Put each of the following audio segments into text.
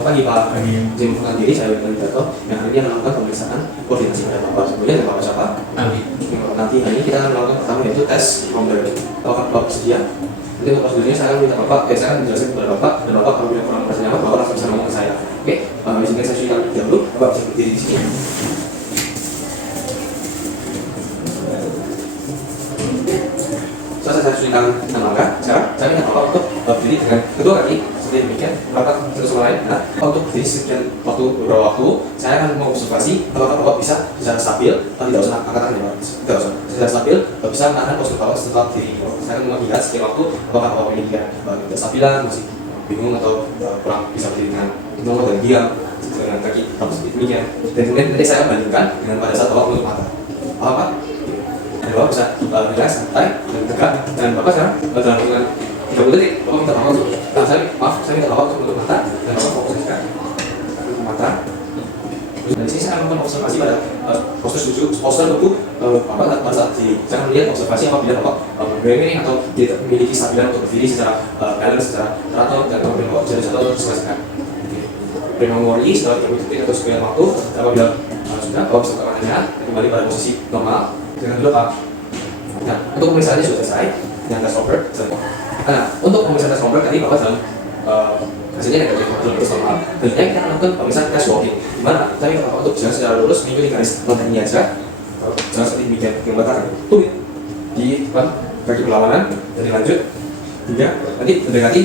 Pagi Pak, izin memperkenalkan diri, saya Wendel Gatot yang hari ini akan melakukan pemeriksaan koordinasi pada Bapak. Sebelumnya dengan Bapak siapa? Aldi. Nanti hari ini kita akan melakukan pertama yaitu tes nomor. Apakah Bapak bersedia? Nanti untuk prosedurnya saya akan minta Bapak, saya akan menjelaskan kepada Bapak dan Bapak kalau punya kurang merasa nyaman, Bapak langsung bisa ngomong ke saya. Oke, izinkan saya cerita dahulu, Bapak bisa berdiri di sini. Saya ceritakan tentang langkah. Sekarang saya minta Bapak untuk berdiri dengan kedua kaki seperti demikian, melakukan satu sama lain. Nah, untuk berdiri sekian beberapa waktu, saya akan mengobservasi apakah Bapak bisa secara stabil, tidak usah angkat tangan ya Pak, tidak usah, secara stabil, bisa menahan postur Bapak setelah berdiri. Saya akan melihat sekian waktu apakah Bapak memiliki kestabilan, masih bingung atau kurang bisa berdiri dengan normal dan diam dengan kaki harus seperti demikian. Dan kemudian nanti saya bandingkan dengan pada saat Bapak menutup mata. Paham Pak? Dan Bapak bisa relax, santai, dan tegak. Dan Bapak sekarang dalam hitungan 30 detik, Bapak minta Bapak untuk saya minta Bapak untuk menutup mata dan Bapak fokus sekarang menutup mata. Dan di sini saya akan melakukan observasi pada postur tubuh Bapak pada saat berdiri. Saya akan melihat observasi apabila Bapak bermiring atau tidak memiliki stabilan untuk berdiri secara balance, secara teratur, dan apabila Bapak bisa disatukan untuk selesaikan. Beri worry setelah 30 detik atau sekian waktu, apabila sudah Bapak bisa melakukannya dan kembali pada posisi normal. Jangan dulu Pak. Nah, untuk pemeriksaannya sudah selesai dengan tes Romberg. Nah, untuk pemeriksaan tes Romberg tadi Bapak dalam hasilnya negatif terus normal. Selanjutnya kita akan lakukan pemeriksaan tes walking. Di mana saya minta Bapak untuk jalan secara lurus mengikuti garis lontar ini aja. Jangan seperti demikian yang belakang. Tuh di depan kaki berlawanan dan dilanjut hingga nanti mendekati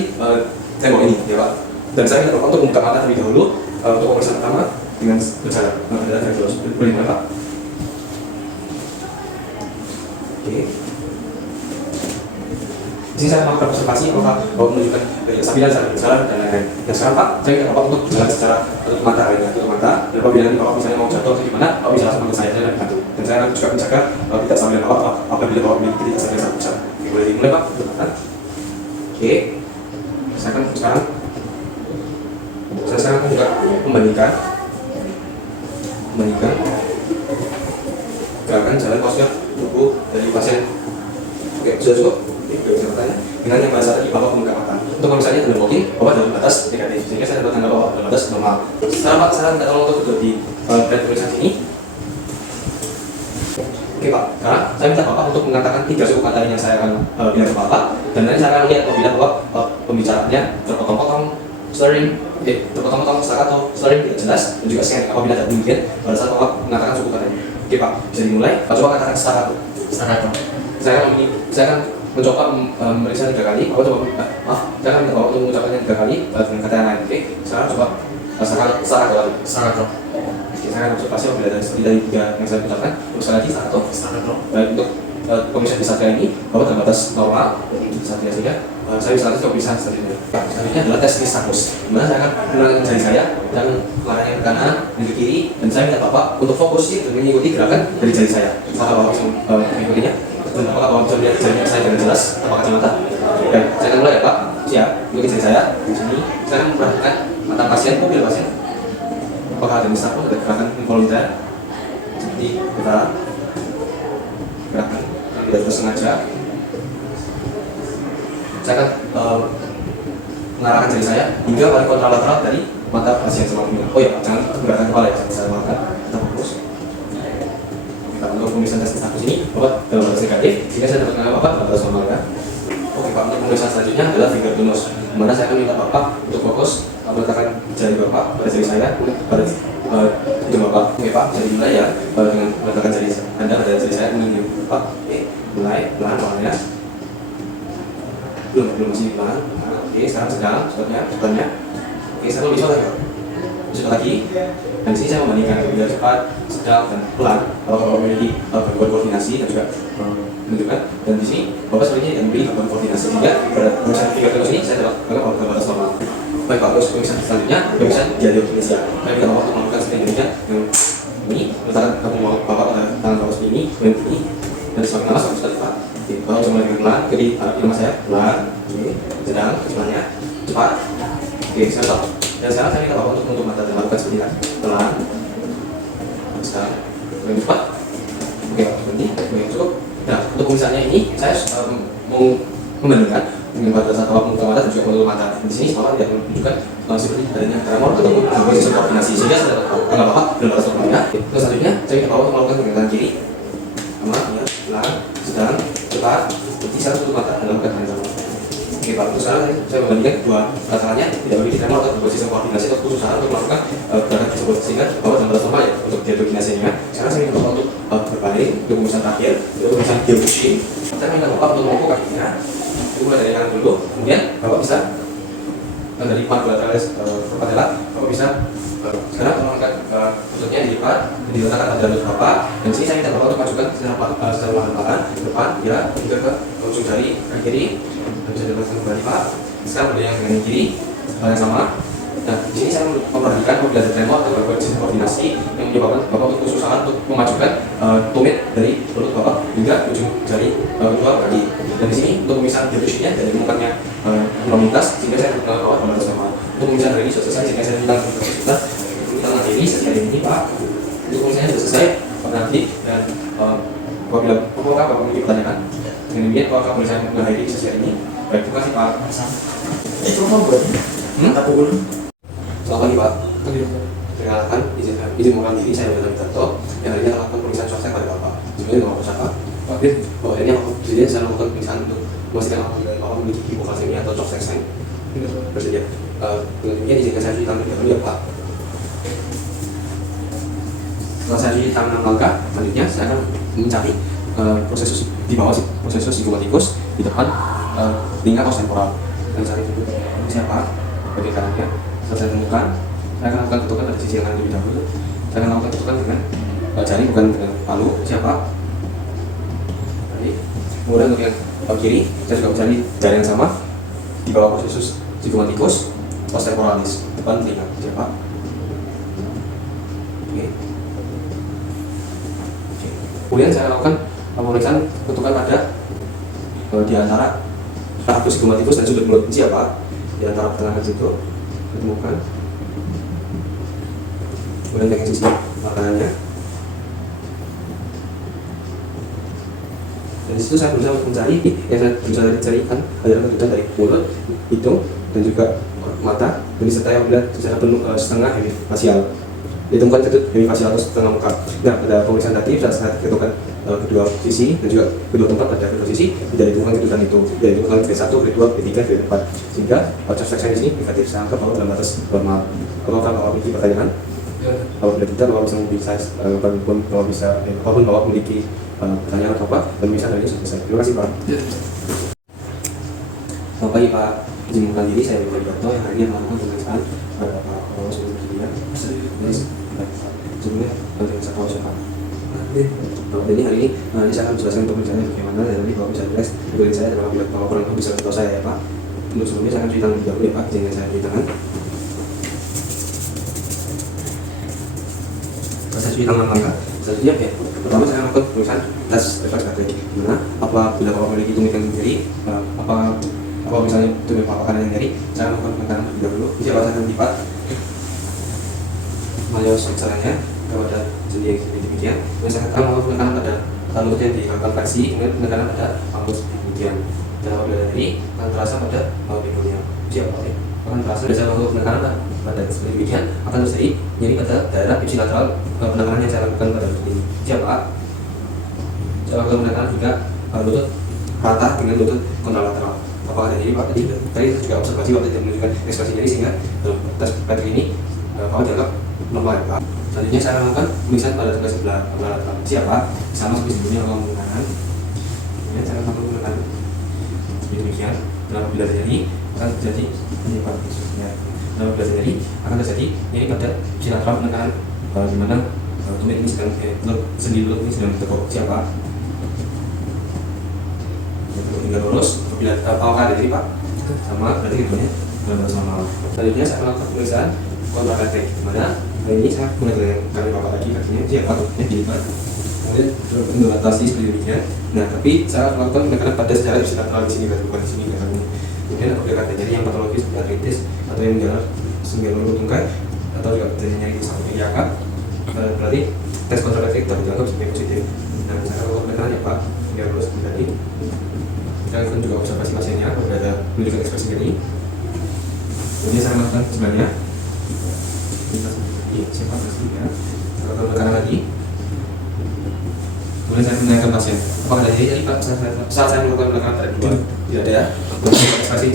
tembok ini, ya Pak. Dan saya minta Bapak untuk membuka mata terlebih dahulu untuk pemeriksaan pertama dengan berjalan. Nah, adalah garis lurus. Boleh mulai Pak. Oke. Di sini saya melakukan observasi apakah Bapak menunjukkan kestabilan secara berjalan dan lain-lain. Dan sekarang Pak, saya minta Bapak untuk berjalan secara tutup mata lainnya, tutup mata. Dan apabila nanti Bapak misalnya mau jatuh atau gimana, Bapak bisa langsung bantu saya dan bantu. Dan saya akan juga menjaga tidak stabilan Bapak apabila Bapak memiliki tidak stabilan saat berjalan. Oke, boleh dimulai Pak. Oke. Saya akan sekarang juga membandingkan gerakan jalan postur tubuh dari pasien. Oke, sudah cukup? Bisa bertanya dengan yang bahasa tadi Bapak membuka mata. Untuk misalnya dalam walking, Bapak dalam batas negatif, sehingga saya dapat tanda Bapak dalam batas normal. Sekarang Pak, saya minta tolong untuk duduk di tulisan sini. Oke Pak, sekarang saya minta Bapak untuk mengatakan 3 suku kata yang saya akan bilang ke Bapak. Dan nanti saya akan lihat apabila Bapak pembicaraannya terpotong-potong, terpotong-potong staccato, slurring tidak jelas, dan juga scanning apabila tidak demikian pada saat Bapak mengatakan suku katanya. Oke Pak, bisa dimulai. Pak, coba katakan staccato. Saya akan mencoba memeriksa 3 kali. Bapak coba saya akan minta Bapak untuk mengucapkannya 3 kali dengan kata yang lain. Oke, sekarang coba staccato. Oke, saya akan observasi apabila ada seperti dari 3 yang saya ucapkan. Untuk sekali lagi staccato. Untuk pemeriksaan di satria ini, Bapak dalam batas normal di satria saja. Saya bisa lanjut ke pemeriksaan selanjutnya. Selanjutnya adalah tes nystagmus, di mana saya akan menggunakan jari saya dan larangnya ke kanan dan ke kiri, dan saya minta Bapak untuk fokus dan mengikuti gerakan dari jari saya. Apakah Bapak bisa mengikutinya? Dan apakah Bapak bisa melihat jari saya dengan jelas tanpa kacamata? Baik, saya akan mulai ya Pak. Siap, ikuti jari saya di sini. Saya akan memperhatikan mata pasien, pupil pasien. Apakah ada nystagmus, ada gerakan involunter seperti gerakan yang tidak tersengaja. Saya akan mengarahkan jari saya hingga pada kontralateral dari mata pasien sebelumnya. Oh ya Pak, jangan menggerakkan kepala ya, saya melakukan. Kita fokus. Kita untuk pemeriksaan tes nystagmus ini, Bapak dalam batas negatif, sehingga saya dapat mengenai Bapak dalam batas normal ya. Oke Pak, untuk pemeriksaan selanjutnya adalah finger donus, di mana saya akan minta Bapak untuk fokus meletakkan jari Bapak pada jari saya, pada hidung Bapak. Oke Pak, bisa dimulai ya dengan meletakkan jari Anda pada jari saya, menunjuk Bapak. Oke, mulai pelan-pelan ya. Belum masih pelan. Oke, sekarang sedang, cepat. Oke, sekarang lebih cepat lagi. Cepat lagi. Dan di sini saya membandingkan biar cepat, sedang, dan pelan. Kalau Bapak memiliki gangguan koordinasi dan juga menunjukkan. Dan di sini Bapak sebenarnya yang memiliki gangguan koordinasi juga pada pemeriksaan finger donus ini saya dapat menganggap dalam batas normal. Baik Pak, terus pemeriksaan selanjutnya pemeriksaan dialog inisial. Saya minta Bapak untuk melakukan seperti yang ini, meletakkan tabung Bapak pada tangan Bapak seperti ini, dan semakin lama semakin cepat Pak. Bapak coba dengan pelan, jadi di rumah saya pelan, sedang, kecepatnya cepat. Oke, saya stop. Dan sekarang saya minta Bapak untuk menutup mata dan lakukan seperti ini, pelan, sekarang, lebih cepat. Oke, berhenti, oke cukup. Nah, untuk misalnya ini saya mau membandingkan dengan pada saat Bapak membuka mata dan juga menutup mata. Di sini Bapak tidak menunjukkan seperti adanya tremor ataupun posisi koordinasi, sehingga saya nggak apa-apa dalam batas waktunya. Terus selanjutnya saya minta Bapak untuk melakukan gerakan kiri, sama, ya, pelan, sedang, cepat, seperti saya tutup mata dalam gerakan yang sama. Oke Pak, terus sekarang saya membandingkan kedua tangannya tidak memiliki tremor atau posisi koordinasi atau kesusahan untuk melakukan gerakan tersebut, sehingga Bapak dalam batas normal ya untuk diatokinasinya. Sekarang saya minta Bapak untuk berbaring untuk pemeriksaan terakhir, untuk pemeriksaan heel pushing. Saya minta Bapak untuk mengukur kakinya, mulai dari kanan dulu, kemudian Bapak bisa dari quadrilateral patella, Bapak bisa sekarang mengangkat lututnya dilipat, diletakkan pada lutut Bapak, dan sini saya minta Bapak untuk majukan secara perlahan-lahan ke depan, ya, hingga ke ujung jari kaki kiri, dan bisa dilepaskan kembali Pak. Sekarang ada yang dengan kiri, hal yang sama. Nah, di sini saya memperhatikan apabila ada tremor atau gangguan sistem koordinasi yang menyebabkan Bapak untuk kesusahan untuk memajukan tumit dari mulut Bapak hingga ujung jari kedua kaki. Dan di sini untuk pemisahan diabetisnya dari mukanya komunitas, sehingga saya bawa ke batas normal. Untuk pemisahan dari ini sudah selesai, sehingga saya minta kita tangan ini sesi hari ini Pak. Untuk pemisahannya sudah selesai, Pak nanti, dan apabila Bapak memiliki pertanyaan, dengan demikian kalau kamu bisa mengakhiri sesi hari ini. Baik, terima kasih Pak. Itu apa buat? Tak pukul. Selamat pagi Pak. Perkenalkan, izin mengulang diri, saya Bernard Witanto yang hari ini akan melakukan pemeriksaan swab pada Bapak. Sebelumnya dengan Bapak siapa? Pak Dir. Bahwa ini aku jadi saya melakukan pemeriksaan untuk memastikan apabila Bapak memiliki hipokalsemia atau shock sex bersedia. Dengan demikian izinkan saya cuci tangan dahulu ya Pak. Setelah saya cuci tangan 6 langkah, selanjutnya saya akan mencari prosesus di bawah prosesus zygomatikus di depan telinga os temporal. Dan cari dulu siapa bagian kanannya. Setelah saya temukan, saya akan lakukan ketukan pada sisi yang kanan terlebih dahulu. Saya akan lakukan ketukan dengan jari, bukan dengan palu. Siapa? Kemudian untuk yang kiri, saya juga mencari jari yang sama di bawah prosesus zygomatikus os temporalis depan telinga. Siapa? Oke. Kemudian saya lakukan pemeriksaan ketukan pada di antara tractus zygomatikus dan sudut mulut. Siapa? Di antara pertengahan situ ditemukan. Kemudian dengan sisi makanannya. Dan disitu saya berusaha mencari, yang saya berusaha carikan adalah ketukan dari mulut, hidung, dan juga mata, dan disertai apabila secara penuh setengah hemifasial. Ditemukan ketut hemifasial atau setengah muka. Nah, pada pemeriksaan tadi saya ketukan kedua sisi dan juga kedua tempat pada kedua sisi tidak ditemukan ketukan itu. Tidak ditemukan V1, V2, V3, V4. Sehingga shock sex di sini negatif. Saya anggap bahwa dalam batas normal. Apakah Bapak memiliki pertanyaan? Apabila tidak, Bapak bisa mobilisasi apapun Bapak memiliki pertanyaan atau apa, dan bisa dari ini selesai. Terima kasih Pak. Selamat pagi Pak. Izin mengenal diri, saya Bernard Witanto yang hari ini melakukan pemeriksaan pada Bapak sebelum sebelumnya. Sebelumnya dengan saya tahu siapa. Jadi hari ini saya akan menjelaskan pemeriksaannya bagaimana, dan nanti Bapak bisa relax. Untuk saya adalah bila Bapak kurang lebih bisa tahu saya ya Pak. Untuk sebelumnya saya akan cuci tangan dahulu ya Pak. Izinkan saya cuci tangan. Saya cuci tangan langkah. Selanjutnya ya, pertama saya melakukan pemeriksaan tes refleks baterai. Dimana apabila Bapak memiliki tumit yang nyeri, apa misalnya tumit Bapak kanan yang nyeri, saya melakukan penekanan terlebih dahulu. Siapa saya akan lipat melihat caranya kepada sendi yang seperti demikian. Dan saya akan melakukan penekanan pada lutut yang dilakukan fleksi, kemudian penekanan pada panggul seperti demikian. Dan apabila dari akan terasa pada pinggulnya. Siapa ya? Akan terasa dan saya melakukan penekanan pada seperti demikian akan terjadi nyeri pada daerah ipsilateral. Penekanan yang saya lakukan pada lutut ini. Siapa? Saya lakukan penekanan juga lutut rata dengan lutut kontralateral. Apakah ada nyeri Pak? Tadi saya juga observasi waktu tidak menunjukkan ekspresi nyeri, sehingga dalam tes bateri ini Bapak dianggap normal Pak. Selanjutnya saya lakukan pemeriksaan pada sebelah lateral. Siapa? Sama seperti sebelumnya melakukan penekanan. Kemudian saya lakukan penekanan seperti demikian. Dan apabila terjadi akan terjadi penyebab maksudnya. Dan apabila terjadi akan terjadi nyeri pada ipsilateral penekanan di mana tumit ini sedang sendi lutut ini sedang ditekuk. Siapa? Hingga lurus. Apabila apakah ada nyeri Pak? Sama, berarti keduanya dalam batas normal. Selanjutnya saya melakukan pemeriksaan kontralaterik, di mana hari ini saya mulai dari kaki Bapak lagi, kakinya siapa? Dilipat. Kemudian mengatasi seperti demikian. Nah, tapi saya melakukan penekanan pada secara ipsilateral di sini, bukan di sini. Kemudian apabila ada nyeri yang patologis, artritis atau yang menjalar sengkel tungkai atau juga terjadi nyeri di samping yakap, berarti tes kontralaterik tidak dianggap sebagai positif. Nah, saya lakukan penekanan ya Pak, biar lulus tadi. Kita akan juga observasi pasiennya apabila ada menunjukkan ekspresi nyeri. Kemudian saya melakukan sebenarnya. Iya, saya pasti ya. Kalau ke kanan lagi. Kemudian saya menanyakan pasien, apakah ada jadi Pak saat saya melakukan belakang ada dua? Tidak ada ya. Kemudian ekspresi.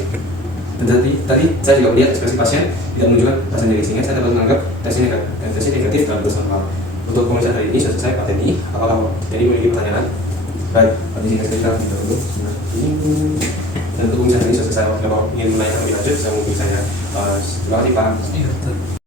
Dan tadi saya juga melihat ekspresi pasien tidak menunjukkan rasa nyeri, sehingga saya dapat menganggap tes ini negatif dalam dosis hal. Untuk pemeriksaan hari ini sudah selesai Pak Teddy. Apakah jadi memiliki pertanyaan? Baik, pada sini saya kira dulu. Dan untuk pemeriksaan hari ini sudah selesai. Kalau ingin menanyakan lebih lanjut, saya menghubungi saya. Terima kasih Pak.